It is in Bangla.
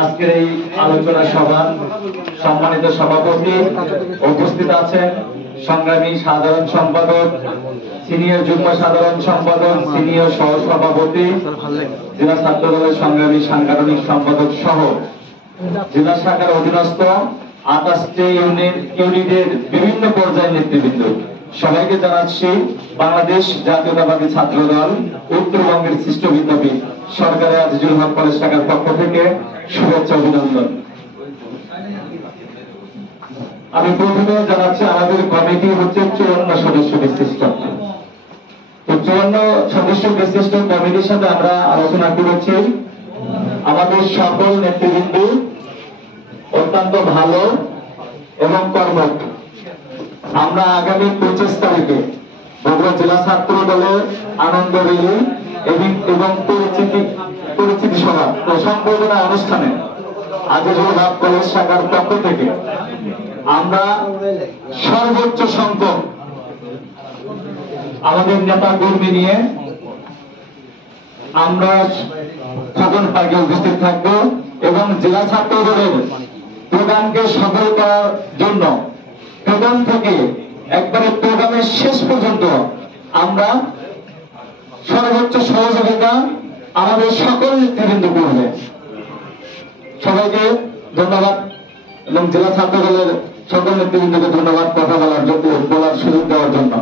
আজকের এই আলোচনা সভা সম্মানিত সভাপতি উপস্থিত আছেন সংগ্রামী সাধারণ সম্পাদক, সিনিয়র যুগ্ম সাধারণ সম্পাদক, সিনিয়র সহ সভাপতি, জেলা ছাত্র দলের সংগ্রামী সাংগঠনিক সম্পাদক সহ জেলা শাখার অধীনস্থ 28টি ইউনিটের বিভিন্ন পর্যায়ের নেতৃবৃন্দ, সবাইকে জানাচ্ছি বাংলাদেশ জাতীয়তাবাদী ছাত্র দল উত্তরবঙ্গের সৃষ্ট বিদ্যাপীঠ সরকারি আজিজুল হক কলেজ শাখার পক্ষ থেকে শুভেচ্ছা অভিনন্দন। আমি প্রথমে জানাচ্ছি আমাদের কমিটি হচ্ছে 54 সদস্য বিশিষ্ট। 54 সদস্য বিশিষ্ট কমিটির সাথে আমরা আলোচনা করেছি। আমাদের সকল নেতৃবৃন্দ অত্যন্ত ভালো এবং কর্মঠ। আমরা আগামী 25 তারিখে বগুড়া জেলা ছাত্র দলের আনন্দ র্যালি এবং পরিচিতি সভা ও সম্বর্ধনা অনুষ্ঠানে আজিজুল হক কলেজ শাখার পক্ষ থেকে আমরা সর্বোচ্চ সংখ্যক আমাদের নেতা কর্মী নিয়ে আমরা খোকন পার্কে উপস্থিত থাকব এবং জেলা ছাত্র দলের প্রোগ্রামকে সফল করার জন্য প্রোগ্রাম থেকে একবারে প্রোগ্রামের শেষ পর্যন্ত আমরা সর্বোচ্চ সহযোগিতা আমাদের সকল নেতৃবৃন্দ করবে। সবাইকে ধন্যবাদ এবং জেলা ছাত্র দলের সকল নেতৃবৃন্দকে ধন্যবাদ কথা বলার সুযোগ দেওয়ার জন্য।